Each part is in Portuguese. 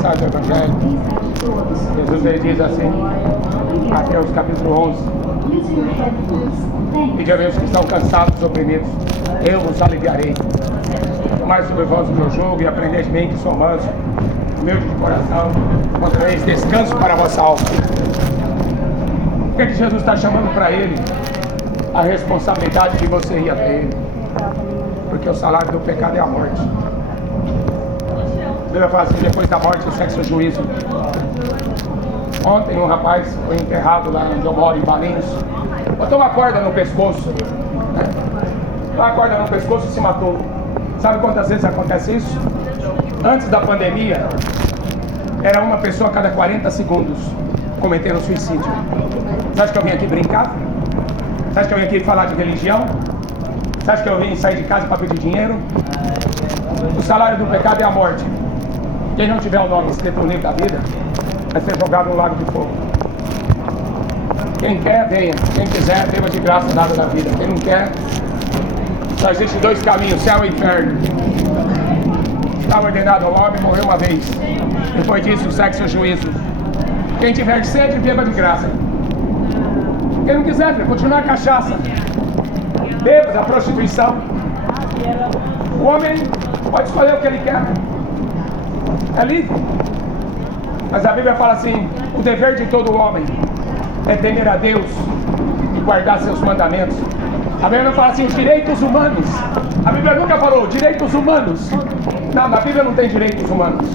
mensagem do Evangelho, Jesus ele diz assim, Mateus capítulo 11, e a meus que estão cansados e oprimidos, eu vos aliviarei. Tomai sobre vós o meu jugo e aprendei de mim, que sou manso, humilde de coração, encontrareis descanso para a vossa alma. O que é que Jesus está chamando para ele? A responsabilidade de você ir até ele. Porque o salário do pecado é a morte. A Bíblia fala assim, depois da morte o sexo é o juízo. Ontem um rapaz foi enterrado lá onde eu moro, em Valinhos. Botou uma corda no pescoço, né? Uma corda no pescoço e se matou. Sabe quantas vezes acontece isso? Antes da pandemia, era uma pessoa a cada 40 segundos cometendo suicídio. Você acha que eu vim aqui brincar? Você acha que eu vim aqui falar de religião? Você acha que eu vim sair de casa para pedir dinheiro? O salário do pecado é a morte. Quem não tiver o nome escrito no livro da vida, vai ser jogado no lago de fogo. Quem quer, venha. Quem quiser, beba de graça dada da vida. Quem não quer, só existe dois caminhos, céu e inferno. Está ordenado ao homem, morreu uma vez. Depois disso, o sexo é o juízo. Quem tiver sede, beba de graça. Quem não quiser, continuar a cachaça. Beba da prostituição. O homem pode escolher o que ele quer. É livre. Mas a Bíblia fala assim, o dever de todo homem é temer a Deus e guardar seus mandamentos. A Bíblia não fala assim, os direitos humanos. A Bíblia nunca falou direitos humanos. Não, na Bíblia não tem direitos humanos.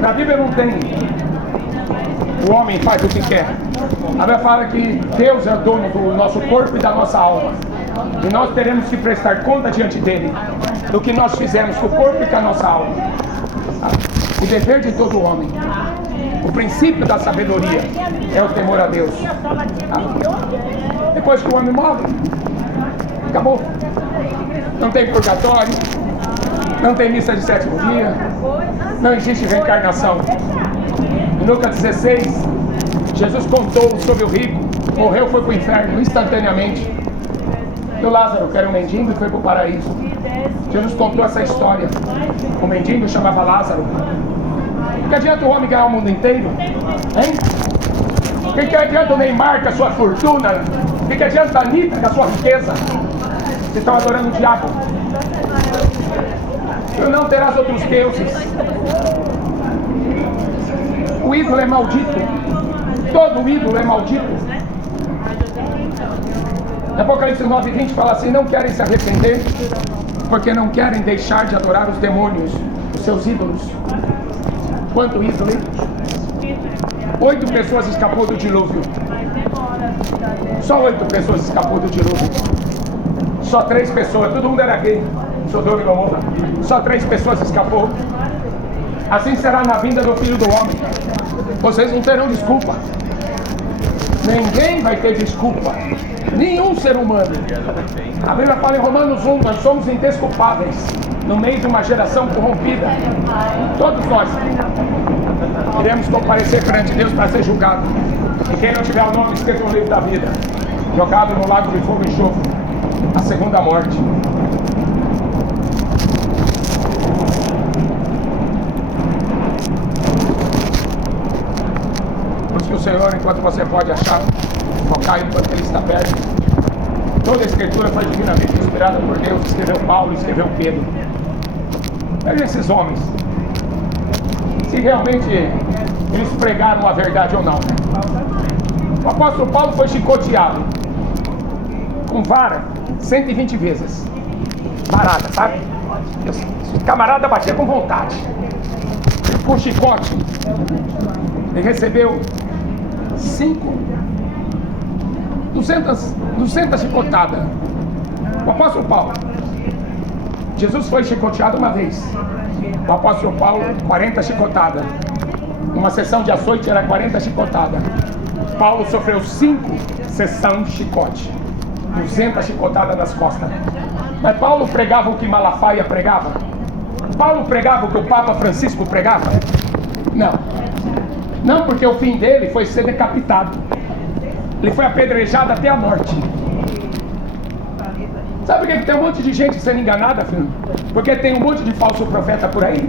Na Bíblia não tem. O homem faz o que quer. A Bíblia fala que Deus é o dono do nosso corpo e da nossa alma. E nós teremos que prestar conta diante dele do que nós fizemos com o corpo e com a nossa alma. O dever de todo homem, o princípio da sabedoria é o temor a Deus. Depois que o homem morre, acabou. Não tem purgatório, não tem missa de sétimo dia, não existe reencarnação. Em Lucas 16, Jesus contou sobre o rico, morreu, foi para o inferno instantaneamente. E o Lázaro, que era um mendigo, foi para o paraíso. Jesus contou essa história. O mendigo chamava Lázaro. O que adianta o homem ganhar o mundo inteiro? Hein? O que adianta o Neymar com a sua fortuna? O que adianta a Anitta com a sua riqueza? Vocês estão adorando o diabo. Tu não terás outros deuses. O ídolo é maldito. Todo ídolo é maldito. Apocalipse 9:20 fala assim, não querem se arrepender porque não querem deixar de adorar os demônios, os seus ídolos. Quanto ídolo, hein? 8 pessoas escapou do dilúvio. Só 8 pessoas escapou do dilúvio. Só 3 pessoas, todo mundo era gay. Sodoma e Gomorra. Só 3 pessoas escapou. Assim será na vinda do Filho do Homem. Vocês não terão desculpa. Ninguém vai ter desculpa. Nenhum ser humano. A Bíblia fala em Romanos 1, nós somos indesculpáveis no meio de uma geração corrompida. Todos nós iremos comparecer perante Deus para ser julgado. E quem não tiver o nome escrito no livro da vida, jogado no lago de fogo e enxofre, a segunda morte. Por isso que o Senhor, enquanto você pode achar, focar enquanto Ele está perto. Toda a Escritura foi divinamente inspirada por Deus. Escreveu Paulo, escreveu Pedro. Veja esses homens, se realmente eles pregaram a verdade ou não. O apóstolo Paulo foi chicoteado com vara 120 vezes. Parada, sabe? O camarada batia com vontade. Com chicote. Ele recebeu 200 chicotadas. O apóstolo Paulo. Jesus foi chicoteado uma vez. O apóstolo Paulo, 40 chicotadas. Uma sessão de açoite era 40 chicotadas. Paulo sofreu 5 sessões de chicote. 200 chicotadas nas costas. Mas Paulo pregava o que Malafaia pregava? Paulo pregava o que o Papa Francisco pregava? Não. Não, porque o fim dele foi ser decapitado. Ele foi apedrejado até a morte. Sabe por que tem um monte de gente sendo enganada, filho? Porque tem um monte de falso profeta por aí.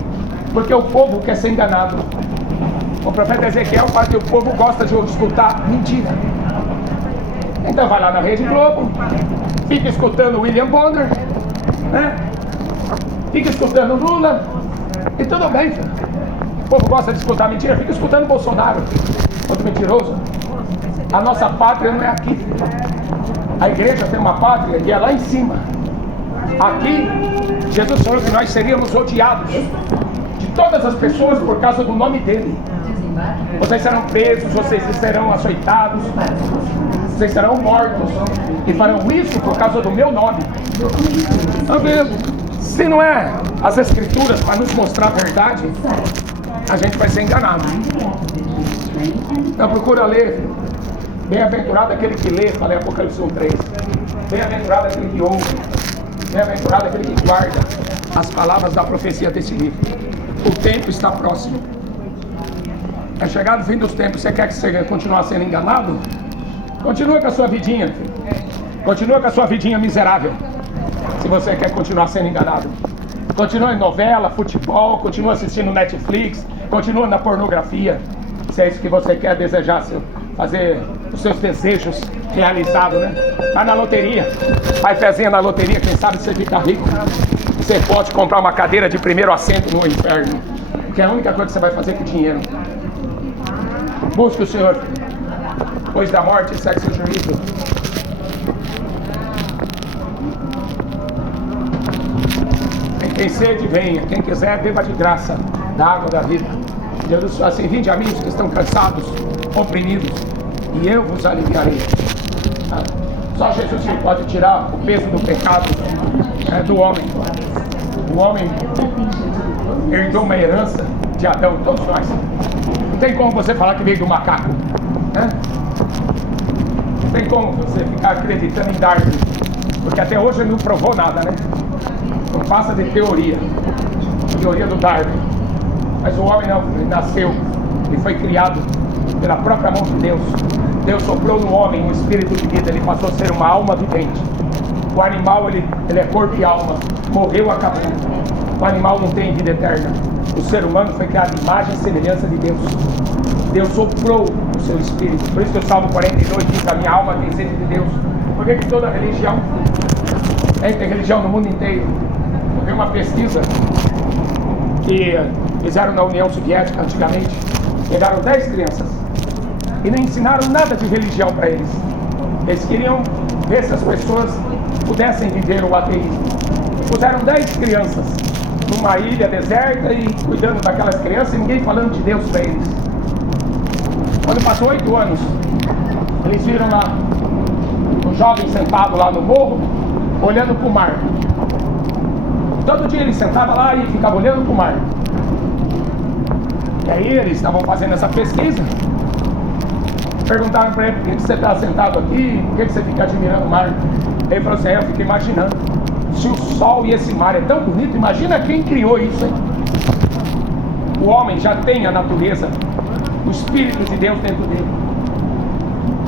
Porque o povo quer ser enganado. O profeta Ezequiel fala que o povo gosta de escutar mentira. Então vai lá na Rede Globo, fica escutando William Bonner, né? Fica escutando Lula, e tudo bem, filho. O povo gosta de escutar mentira, fica escutando Bolsonaro, outro mentiroso. A nossa pátria não é aqui, filho. A igreja tem uma pátria e é lá em cima. Aqui, Jesus falou que nós seríamos odiados de todas as pessoas por causa do nome dele. Vocês serão presos, vocês serão açoitados, vocês serão mortos, e farão isso por causa do meu nome. Tá vendo? Se não é as escrituras para nos mostrar a verdade, a gente vai ser enganado. Então procura ler. Bem-aventurado aquele que lê, falei Apocalipse 1:3. Bem-aventurado aquele que ouve. Bem-aventurado aquele que guarda as palavras da profecia desse livro. O tempo está próximo. É chegado o fim dos tempos. Você quer que você continue sendo enganado? Continua com a sua vidinha, filho. Continua com a sua vidinha miserável. Se você quer continuar sendo enganado, continua em novela, futebol, continua assistindo Netflix, continua na pornografia. Se é isso que você quer, desejar, fazer os seus desejos realizados, né? Vai na loteria, faz fezinha na loteria, quem sabe você fica rico. Você pode comprar uma cadeira de primeiro assento no inferno, porque é a única coisa que você vai fazer com dinheiro. Busque o Senhor, pois da morte segue seu juízo. Quem sede, venha. Quem quiser, beba de graça da água da vida. Jesus fala assim: vinde a mim os que estão cansados, oprimidos, e eu vos aliviarei. Só Jesus pode tirar o peso do pecado do homem. O homem herdou uma herança de Adão, todos nós. Não tem como você falar que veio do macaco, né? Não tem como você ficar acreditando em Darwin, porque até hoje ele não provou nada, né? Não passa de teoria do Darwin. Mas o homem não, ele nasceu, ele foi criado pela própria mão de Deus. Deus soprou no homem um espírito de vida, ele passou a ser uma alma vivente. O animal, ele é corpo e alma, morreu, acabou. O animal não tem vida eterna. O ser humano foi criado à imagem e semelhança de Deus. Deus soprou o seu espírito. Por isso que o Salmo 42 diz: a minha alma tem sede de Deus. Por que toda religião? Tem religião no mundo inteiro. Tem uma pesquisa que fizeram na União Soviética antigamente. Pegaram 10 crianças e não ensinaram nada de religião para eles. Eles queriam ver se as pessoas pudessem viver o ateísmo. Puseram 10 crianças numa ilha deserta e cuidando daquelas crianças e ninguém falando de Deus para eles. Quando passou 8 anos, eles viram lá um jovem sentado lá no morro, olhando para o mar. Todo dia ele sentava lá e ficava olhando para o mar. E aí eles estavam fazendo essa pesquisa. Perguntaram para ele: por que você está sentado aqui? Por que você fica admirando o mar? Ele falou assim: eu fico imaginando, se o sol e esse mar é tão bonito, imagina quem criou isso, hein? O homem já tem a natureza, o Espírito de Deus dentro dele.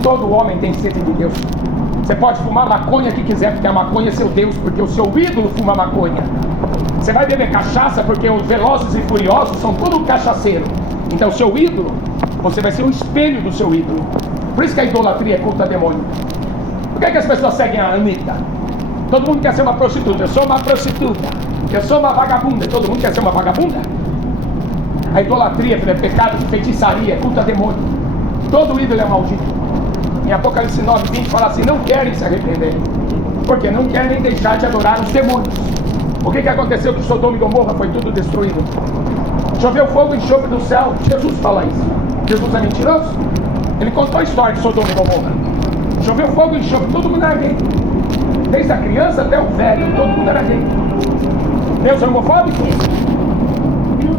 Todo homem tem sede de Deus. Você pode fumar maconha que quiser, porque a maconha é seu Deus, porque o seu ídolo fuma maconha. Você vai beber cachaça porque os Velozes e Furiosos são tudo cachaceiro. Então o seu ídolo, você vai ser um espelho do seu ídolo. Por isso que a idolatria é culto a demônio. Por que as pessoas seguem a Anitta? Todo mundo quer ser uma prostituta. Eu sou uma prostituta. Eu sou uma vagabunda. Todo mundo quer ser uma vagabunda? A idolatria é pecado de feitiçaria, é culto a demônio. Todo ídolo é maldito. Em Apocalipse 9:20 fala assim: não querem se arrepender, porque não querem deixar de adorar os demônios. O que aconteceu com Sodoma e Gomorra? Foi tudo destruído. Choveu fogo e enxofre do céu. Jesus fala isso. Jesus é mentiroso? Ele contou a história de Sodoma e Gomorra. Choveu fogo e enxofre, todo mundo era gay. Desde a criança até o velho, todo mundo era gay. Deus é homofóbico?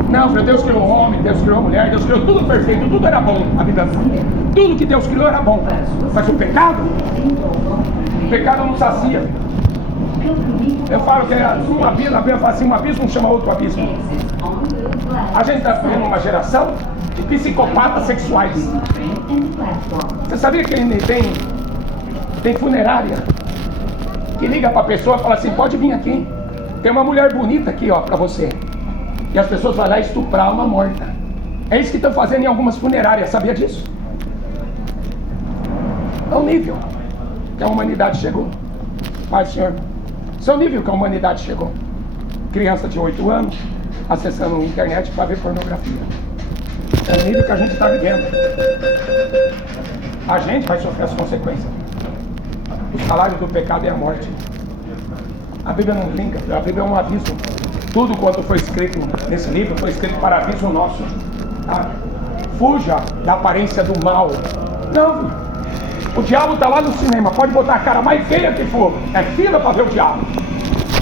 Não, meu Deus criou homem, Deus criou mulher, Deus criou tudo perfeito, tudo era bom, a vida toda. Tudo que Deus criou era bom. Mas o pecado não sacia. Eu falo que um abismo, a Bíblia fala assim: um abismo não chama outro abismo. A gente está vivendo uma geração de psicopatas sexuais. Você sabia que tem funerária que liga para a pessoa e fala assim: pode vir aqui, tem uma mulher bonita aqui, ó, para você. E as pessoas vão lá estuprar uma morta. É isso que estão fazendo em algumas funerárias, sabia disso? É o nível que a humanidade chegou. Pai do Senhor, esse é o nível que a humanidade chegou. Criança de 8 anos acessando a internet para ver pornografia. É o nível que a gente está vivendo. A gente vai sofrer as consequências. O salário do pecado é a morte. A Bíblia não brinca, a Bíblia é um aviso. Tudo quanto foi escrito nesse livro foi escrito para aviso nosso. Tá? Fuja da aparência do mal. Não, o diabo está lá no cinema, pode botar a cara mais feia que for, é fila para ver o diabo.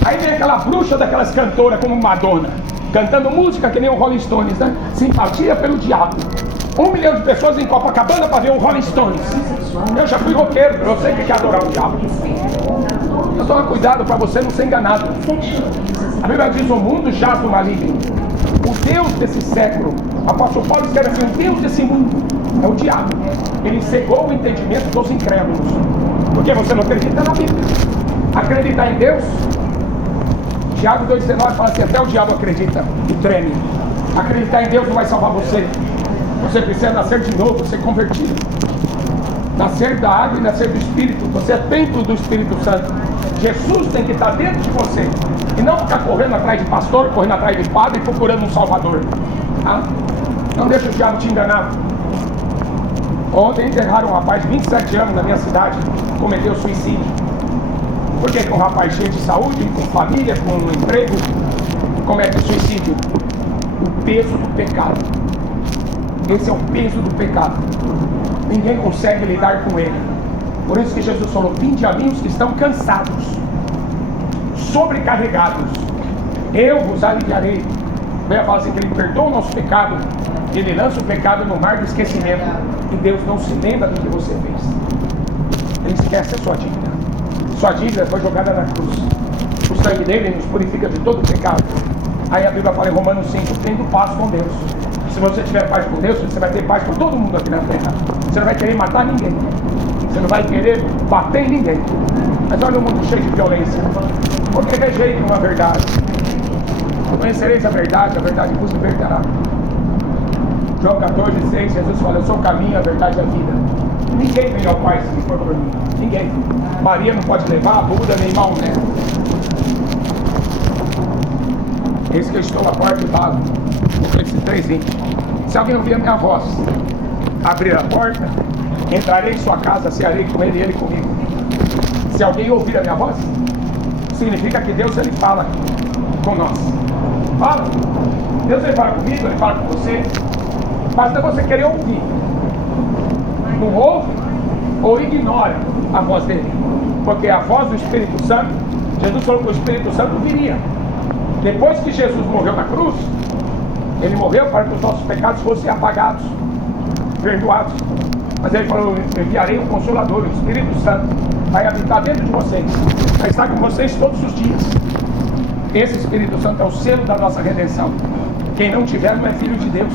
Aí vem aquela bruxa daquelas cantoras como Madonna, cantando música que nem o Rolling Stones, né? Simpatia pelo diabo. 1 milhão de pessoas em Copacabana para ver o Rolling Stones. Eu já fui roqueiro, eu sei que quer adorar o diabo. Mas toma cuidado para você não ser enganado. A Bíblia diz: o mundo jaz no maligno. O Deus desse século, o apóstolo Paulo escreve assim: o Deus desse mundo é o diabo. Ele cegou o entendimento dos incrédulos. Porque você não acredita na Bíblia. Acreditar em Deus, Tiago 2,19 fala assim: até o diabo acredita e treme. Acreditar em Deus não vai salvar você. Você precisa nascer de novo, ser convertido. Nascer da água e nascer do Espírito. Você é templo do Espírito Santo. Jesus tem que estar dentro de você. E não ficar correndo atrás de pastor, correndo atrás de padre e procurando um salvador. Tá? Não deixa o diabo te enganar. Ontem enterraram um rapaz de 27 anos na minha cidade, cometeu suicídio. Por que um rapaz cheio de saúde, com família, com um emprego, comete suicídio? O peso do pecado. Esse é o peso do pecado. Ninguém consegue lidar com ele. Por isso que Jesus falou: vinde a mim os que estão cansados, sobrecarregados, eu vos aliviarei. Ele fala assim, que ele perdoa o nosso pecado, ele lança o pecado no mar do esquecimento, e Deus não se lembra do que você fez. Ele esquece a sua dívida. Sua dívida foi jogada na cruz. O sangue dele nos purifica de todo o pecado. Aí a Bíblia fala em Romanos 5: tendo paz com Deus. Se você tiver paz com Deus, você vai ter paz com todo mundo aqui na terra. Você não vai querer matar ninguém. Você não vai querer bater em ninguém. Mas olha o mundo cheio de violência. Porque rejeitam a verdade. Conhecereis a verdade vos libertará. João 14,6, Jesus fala: eu sou o caminho, a verdade e a vida. Ninguém vem ao Pai se não for por mim. Ninguém. Maria não pode levar, Buda nem Maomé. Eis que eu estou à porta e bato. Apocalipse 3:20. Se alguém ouvir a minha voz, abrir a porta, entrarei em sua casa, cearei com ele e ele comigo. Se alguém ouvir a minha voz, significa que Deus, ele fala com nós. Fala. Deus, ele fala comigo, ele fala com você. Basta você querer ouvir. Não ouve ou ignora a voz dele. Porque a voz do Espírito Santo, Jesus falou que o Espírito Santo viria. Depois que Jesus morreu na cruz, ele morreu para que os nossos pecados fossem apagados, perdoados. Mas ele falou: enviarei o Consolador, o Espírito Santo, vai habitar dentro de vocês, vai estar com vocês todos os dias. Esse Espírito Santo é o selo da nossa redenção. Quem não tiver não é filho de Deus.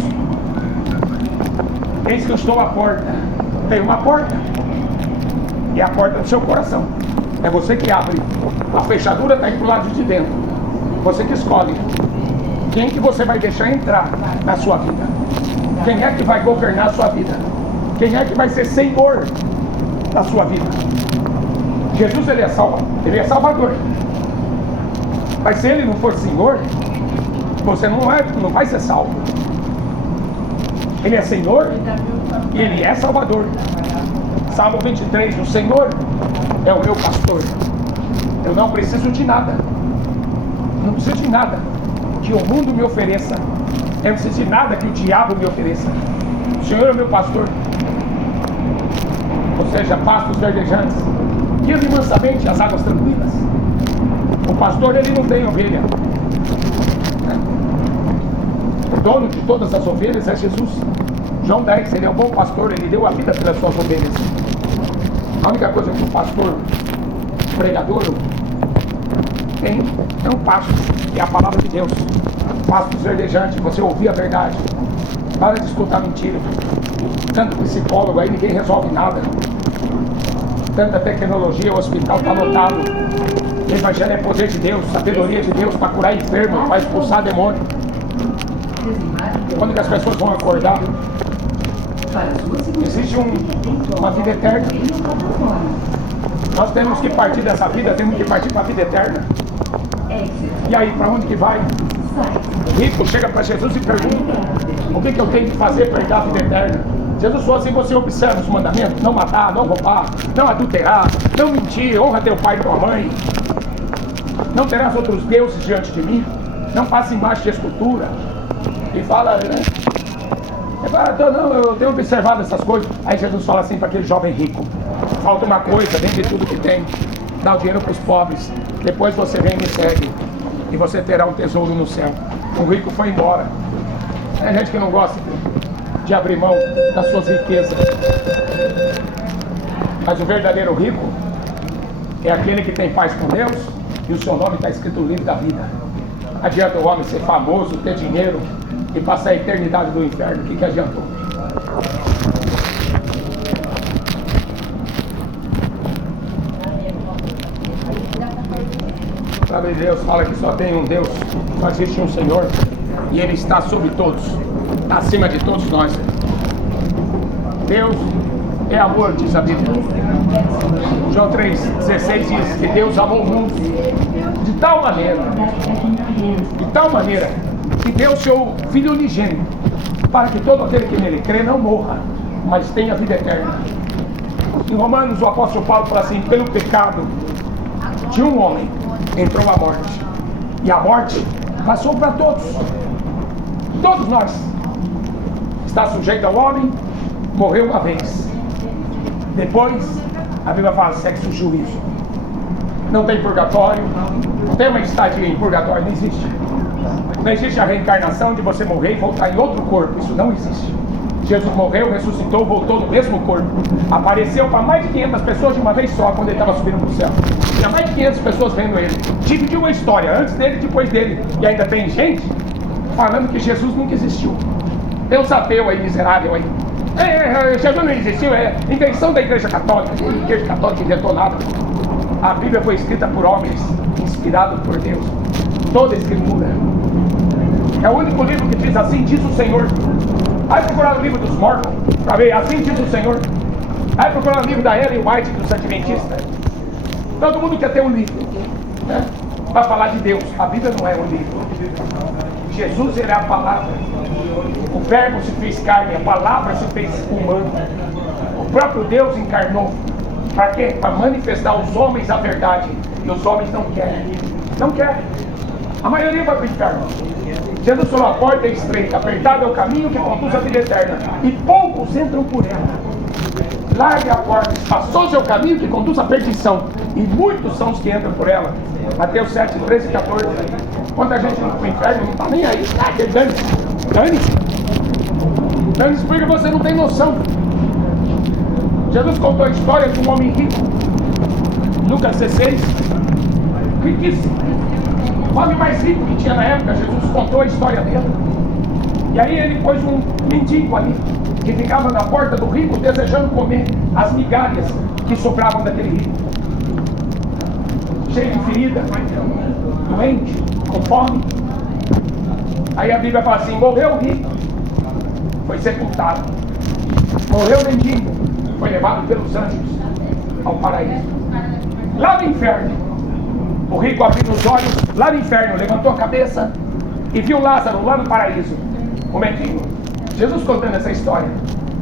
Eis que eu estou à porta. Tem uma porta, e a porta do seu coração. É você que abre. A fechadura está aí pro lado de dentro. Você que escolhe quem que você vai deixar entrar na sua vida. Quem é que vai governar a sua vida? Quem é que vai ser Senhor da sua vida? Jesus, ele é Salvador. Mas se ele não for Senhor, você não vai ser salvo. Ele é Senhor e ele é Salvador. Salmo 23, o Senhor é o meu pastor. Eu não preciso de nada. Não preciso de nada que o mundo me ofereça. Eu não preciso de nada que o diabo me ofereça. O Senhor é o meu pastor. Ou seja, pastos verdejantes. Guia-me mansamente às águas tranquilas. O pastor, ele não tem ovelha. O dono de todas as ovelhas é Jesus. João 10, ele é um bom pastor, ele deu a vida pelas suas ovelhas. A única coisa que o pastor, pregador, tem é um pasto, que é a palavra de Deus. Pastos verdejantes, você ouvir a verdade. Para de escutar mentira. Tanto psicólogo aí, ninguém resolve nada. Tanta tecnologia, o hospital está lotado. O evangelho é poder de Deus, sabedoria de Deus para curar enfermo, para expulsar demônio. Quando que as pessoas vão acordar? Existe uma vida eterna. Nós temos que partir dessa vida, temos que partir para a vida eterna. E aí, para onde que vai? O rico chega para Jesus e pergunta: o que eu tenho que fazer para herdar a vida eterna? Jesus falou assim: você observa os mandamentos: não matar, não roubar, não adulterar, não mentir, honra teu pai e tua mãe, não terás outros deuses diante de mim, não faça imagem de escultura. E fala, né? Não, eu tenho observado essas coisas. Aí Jesus fala assim para aquele jovem rico: falta uma coisa, vende tudo que tem, dá o dinheiro para os pobres, depois você vem e me segue, e você terá um tesouro no céu. O rico foi embora. Tem gente que não gosta de abrir mão das suas riquezas, mas o verdadeiro rico é aquele que tem paz com Deus e o seu nome está escrito no livro da vida. Adianta o homem ser famoso, ter dinheiro e passar a eternidade do inferno? O que adiantou? Sabe, Deus fala que só tem um Deus, só existe um Senhor, e Ele está sobre todos, acima de todos nós. Deus é amor, diz a Bíblia. João 3,16 diz que Deus amou o mundo de tal maneira, que deu o seu Filho unigênito, para que todo aquele que nele crê não morra, mas tenha vida eterna. Em Romanos, o apóstolo Paulo fala assim: pelo pecado de um homem entrou a morte, e a morte passou para todos. Todos nós. Está sujeito ao homem, morreu uma vez. Depois, a Bíblia fala: sexo, juízo. Não tem purgatório, não tem uma estadia em purgatório, não existe. Não existe a reencarnação de você morrer e voltar em outro corpo, isso não existe. Jesus morreu, ressuscitou, voltou no mesmo corpo. Apareceu para mais de 500 pessoas de uma vez só quando ele estava subindo para o céu. Tinha mais de 500 pessoas vendo ele. Dividiu uma história, antes dele e depois dele. E ainda tem gente falando que Jesus nunca existiu. Tem uns ateus aí, miserável aí. Jesus não existiu, é invenção da Igreja Católica. A Igreja Católica inventou nada. A Bíblia foi escrita por homens, inspirado por Deus. Toda a Escritura. É o único livro que diz: assim diz o Senhor. Vai procurar o livro dos Mormons para ver, assim diz o Senhor. Vai procurar o livro da Ellen White dos Adventistas. Todo mundo quer ter um livro, né, para falar de Deus. A Bíblia não é um livro. Jesus, ele é a palavra. O verbo se fez carne, a palavra se fez humana. O próprio Deus encarnou. Para quê? Para manifestar aos homens a verdade. E os homens não querem. Não querem. A maioria vai para o inferno. Jesus falou: a porta é estreita, apertado é o caminho que conduz à vida eterna, e poucos entram por ela. Largue a porta, espaçoso é o caminho que conduz à perdição, e muitos são os que entram por ela. Mateus 7, 13 e 14. Quando a gente não para o inferno, não está nem aí. Dane-se. Dane-se. Dane-se porque você não tem noção. Jesus contou a história de um homem rico. Lucas 16. Riquíssimo. O homem mais rico que tinha na época. Jesus contou a história dele. E aí ele pôs um mendigo ali, que ficava na porta do rico desejando comer as migalhas que sobravam daquele rico. Cheio de ferida, doente, com fome. Aí a Bíblia fala assim: morreu o rico, foi sepultado. Morreu o mendigo, foi levado pelos anjos ao paraíso. Lá no inferno, o rico abriu os olhos, lá no inferno, levantou a cabeça e viu Lázaro lá no paraíso, o mendigo. Jesus contando essa história,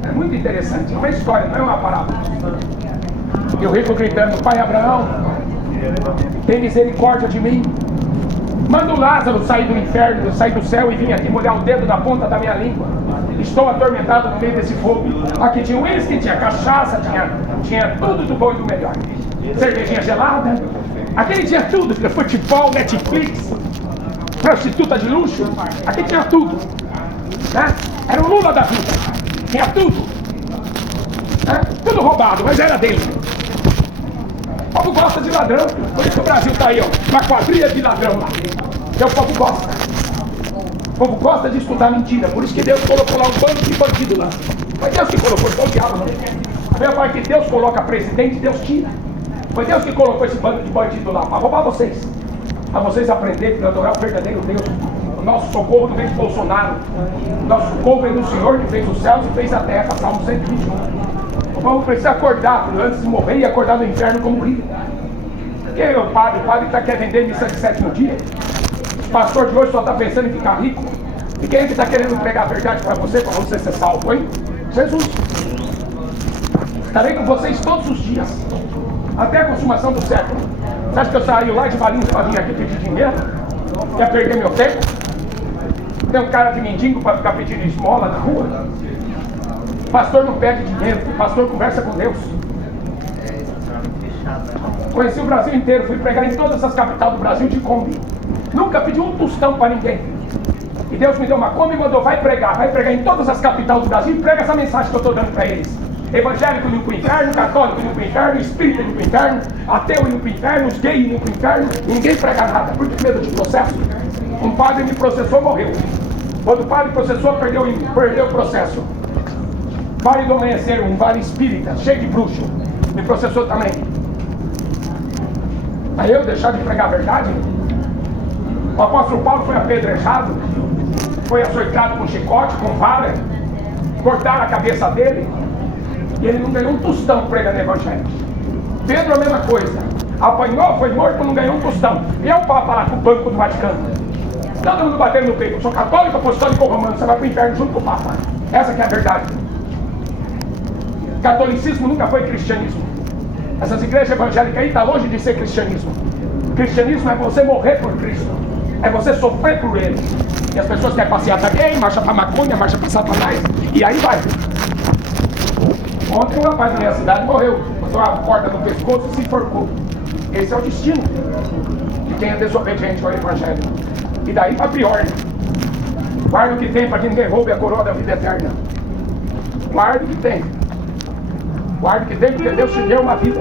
é muito interessante. É uma história, não é uma parábola. E o rico gritando: pai Abraão, tem misericórdia de mim. Manda o Lázaro sair do inferno, sair do céu e vir aqui molhar o dedo na ponta da minha língua. Estou atormentado no meio desse fogo. Aqui tinha uísque, tinha cachaça, tinha tudo do bom e do melhor. Cervejinha gelada. Aqui tinha tudo, futebol, Netflix, prostituta de luxo. Aqui tinha tudo, né? Era o Lula da vida. Tinha tudo, né? Tudo roubado, mas era dele. O povo gosta de ladrão. Por isso que o Brasil está aí, ó, uma quadrilha de ladrão lá. Que o povo gosta. O povo gosta de estudar mentira. Por isso que Deus colocou lá um bando de bandido lá. Foi Deus que colocou, foi o diabo não. A minha parte que Deus coloca presidente, Deus tira. Foi Deus que colocou esse bando de bandido lá para roubar vocês. Para vocês aprenderem a adorar o verdadeiro Deus. nosso socorro não vem de Bolsonaro. Nosso socorro vem do Senhor que fez os céus e fez a terra. Salmo 121. O povo precisa acordar antes de morrer e acordar no inferno como rico. Quem é o padre? O padre quer vender missa de sétimo dia. O pastor de hoje só está pensando em ficar rico. E quem é que está querendo pregar a verdade para você ser salvo, hein? Jesus. Estarei com vocês todos os dias, até a consumação do século. Você acha que eu saí lá de Valinhos para vir aqui pedir dinheiro? Ia perder meu tempo? Tem um cara de mendigo para ficar pedindo esmola na rua? O pastor não pede dinheiro, o pastor conversa com Deus. Conheci o Brasil inteiro, fui pregar em todas as capitais do Brasil de Kombi. Nunca pedi um tostão para ninguém. E Deus me deu uma Kombi e mandou, vai pregar em todas as capitais do Brasil e prega essa mensagem que eu estou dando para eles. Evangélico indo para o inferno, católico indo para o inferno, espírita indo para o inferno, ateu indo para o inferno, os gays indo para o inferno, ninguém prega nada, por que medo de processo? Um padre me processou, morreu. Quando o padre processou, perdeu o processo. Vale do Amanhecer, um vale espírita, cheio de bruxo, me processou também. Aí eu deixar de pregar a verdade? O apóstolo Paulo foi apedrejado, foi açoitado com chicote, com vara, cortaram a cabeça dele, e ele não ganhou um tostão pregando evangelho. Pedro a mesma coisa, apanhou, foi morto, não ganhou um tostão. E é o Papa lá com o banco do Vaticano. Todo mundo batendo no peito, eu sou católico, apostólico ou romano, você vai para o inferno junto com o Papa. Essa que é a verdade. Catolicismo nunca foi cristianismo. Essas igrejas evangélicas aí estão longe de ser cristianismo. Cristianismo é você morrer por Cristo, é você sofrer por Ele. E as pessoas querem passear para gay, marcha para maconha, marcha para Satanás, e aí vai. Ontem um rapaz da minha cidade morreu, botou uma corda no pescoço e se enforcou. Esse é o destino de quem é desobediente ao Evangelho. E daí para pior, né? Guarda o que tem para que ninguém roube a coroa da vida eterna. Guarda o que tem. Guarda o que tem, porque Deus te deu uma vida.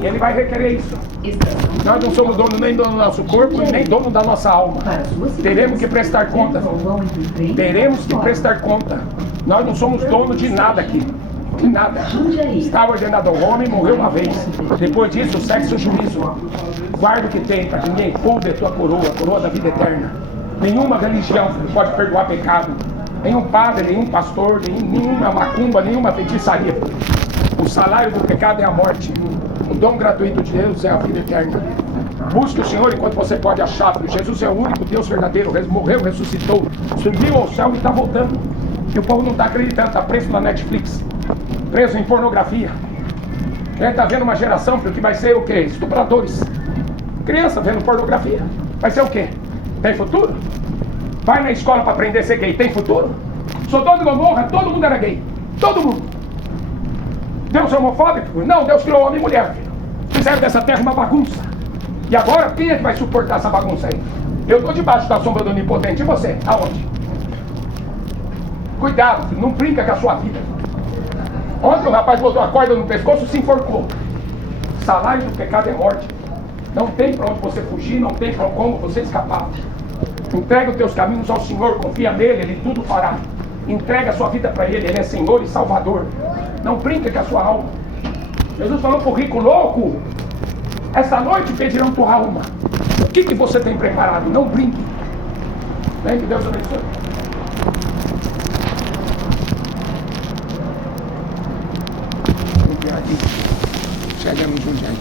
E Ele vai requerer isso. Nós não somos dono nem do nosso corpo, nem dono da nossa alma. Teremos que prestar conta. Teremos que prestar conta. Nós não somos dono de nada aqui. De nada. Estava ordenado ao homem, morreu uma vez. Depois disso, o sexo e o juízo. Guarda o que tem, para que ninguém roube a tua coroa, a coroa da vida eterna. Nenhuma religião pode perdoar pecado. Nenhum padre, nenhum pastor, nenhuma macumba, nenhuma feitiçaria. O salário do pecado é a morte. O dom gratuito de Deus é a vida eterna. Busque o Senhor enquanto você pode achar, porque Jesus é o único Deus verdadeiro. Morreu, ressuscitou, subiu ao céu e está voltando. E o povo não está acreditando, está preso na Netflix, preso em pornografia. Ele está vendo uma geração que vai ser o quê? Estupradores. Criança vendo pornografia. Vai ser o quê? Tem futuro? Vai na escola para aprender a ser gay. Tem futuro? Sodoma e Gomorra, todo mundo era gay. Todo mundo. Deus é homofóbico? Não, Deus criou homem e mulher. Fizeram dessa terra uma bagunça. E agora, quem é que vai suportar essa bagunça aí? Eu estou debaixo da sombra do Onipotente. E você? Aonde? Cuidado, filho, não brinca com a sua vida. Ontem o rapaz botou a corda no pescoço e se enforcou. O salário do pecado é morte. Não tem para onde você fugir, não tem para como você escapar. Entrega os teus caminhos ao Senhor, confia nele, Ele tudo fará. Entrega a sua vida para Ele, Ele é Senhor e Salvador. Não brinca com a sua alma. Jesus falou para o rico louco: esta noite pedirão tua alma. O que você tem preparado? Não brinque. Vem, que Deus abençoe. Chegamos juntos aí.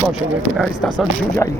Bom, cheguei aqui na estação de Jundiaí.